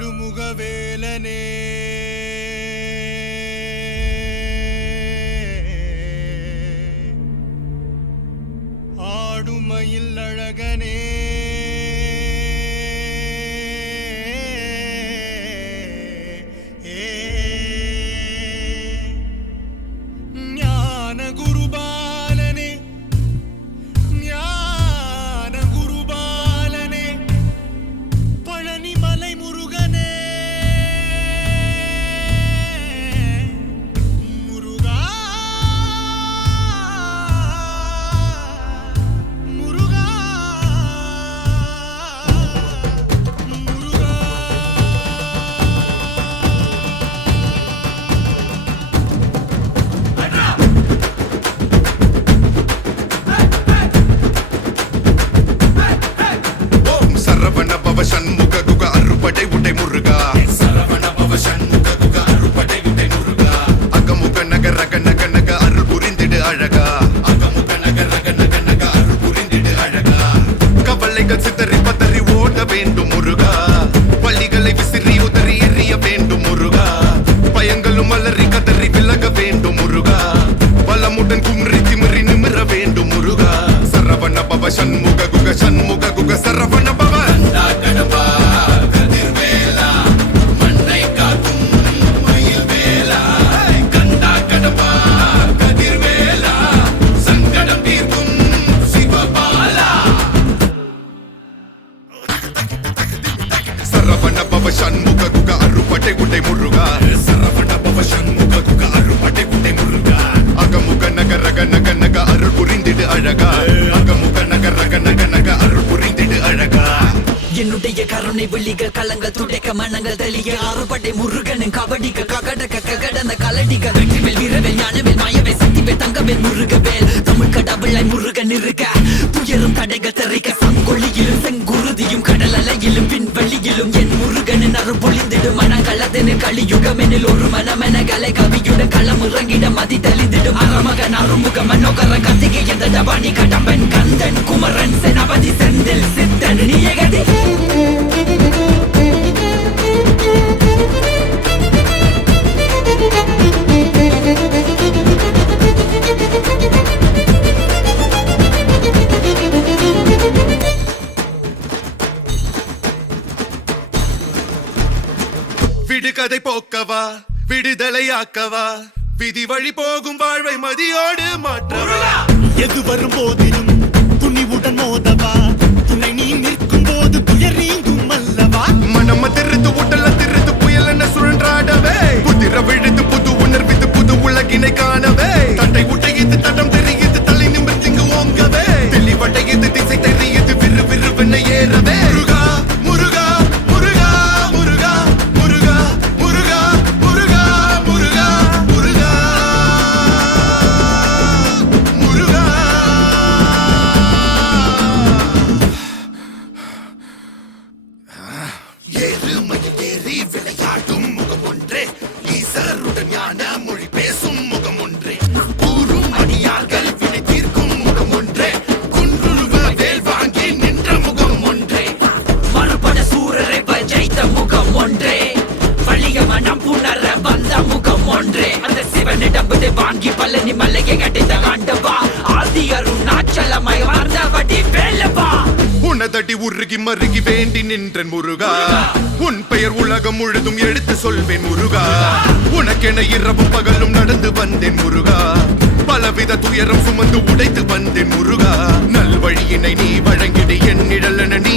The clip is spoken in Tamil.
ஆறுமுகவேலனே ஆடுமயில் அழகனே ஞான குருபாலனே ஞான குருபாலனே பழனி மலை முருகனே முருகா முருகா முருகா சரவண பவ சண்முக குக அறுபடை உடை முருகா சரவண பவ சண்முக குக அறுபடை உடை முருகா அகமுக நக ரக நக நக அருள் புரிந்திடு அழகா அகமுக நக ரக நக நக அருள் புரிந்திடு அழகா கவலைகள் சிதறி பதறி ஓட வேண்டும் முருகா பள்ளிகளை விசிறி உதறி எறிய வேண்டும் முருகா பயங்களும் அலறி கதறி விலக வேண்டும் முருகா பலமுடன் கும்ரி திமிரி நிமிர வேண்டும் முருகா சரவண பவ சண்முக குக சரவண பவ சரவண பவ சண்முக குக அறுபடை உடை முருகா சரவண பவ சண்முக குக அறுபடை உடை முருகா அகமுக நக ரக நக நக அருள் புரிந்திடு அழகா அகமுக நக ரக நக நக அருள் புரிந்திடு அழகா என்னுடைய கருணை விழிகள் கலங்கள் துடைக்க மனங்கள் தெளிய ஆறுபடை முருகனின் கபடிக்க ககடக்க ககடந்த கலடிக்க வெற்றிவேல் வீரவேல் ஞானவேல் மாயவேல் சக்திவேல் தங்கவேல் முருகவேல் தமிழ் கடவுளை முருகன் இருக்க துயரும் தடைகள் தெரிக்க சங்கொழியிலும் செங்குருதியும் கடல் அலையிலும் விண்வெளியிலும் என் முருகனின் அருள் பொழிந்திடும் மனங்களதனில் கலியுகமெனில் ஒரு மனமென கலை கவியுடன் களம் இறங்கிட மதி தெளிந்திடும் அறமகன் அருமுக மனோகர கத்திகை எந்த டபானி கடம்பன் கந்தன் குமரன் செனபதி செந்தில் சித்தன் நீயகதி விடுகதை போக்கவா விடுதலையாக்கவா விதி வழி போகும் வாழ்வை மதியோடு மாற்றவா எது வரும் போதிலும் துணிவுடன் மோதவா துணை நீ நிற்கும் போது துயர் நீங்கும் அல்லவா மனம் திருத்து உடல திருத்து புயல் என சுழன்றாடவே புதிர விழுத்து புது உணர்வித்து புது உலகினை காணவே தட்டை உடையது தடம் தெரியுது தலை நிமிர்த்திங்கு ஓங்கவே தெளிவடையது திசை தெரியுது விறு விறுவென ஏறவே முருகா முருகா முருகா முருகா முருகா முருகா முருகா முருகா முருகா முருகா ஏறுமையில் ஏறி விளையாடும் முகம் ஒன்றே ஈசருடன் ஞான மொழி பேசும் முகம் ஒன்றே கூறும் அடியார்கள் வினை தீர்க்கும் முகம் ஒன்றே குன்றுருவ வேல் வாங்கி நின்ற முகம் ஒன்றே மறுபட சூரரை ஜெயித்த முகம் ஒன்றே வலிய மனம் புணர வந்த முகம் ஒன்றே அந்த சிவனிடம் விதை வாங்கி பழனி மலையை கட்டித்த ஆண்டவா ஆதி அருணாச்சலமாய் வாழ்ந்தபடி வேலவா உனதடி உருகி மருகி வேண்டி நின்றன் முருகா உன் பெயர் உலகம் முழுதும் எடுத்து சொல்வேன் முருகா உனக்கென இரவும் பகலும் நடந்து வந்தேன் முருகா பலவித துயரம் சுமந்து உடைத்து வந்தேன் முருகா நல்வழியினை நீ வழங்கிடு என் நிழலென நீ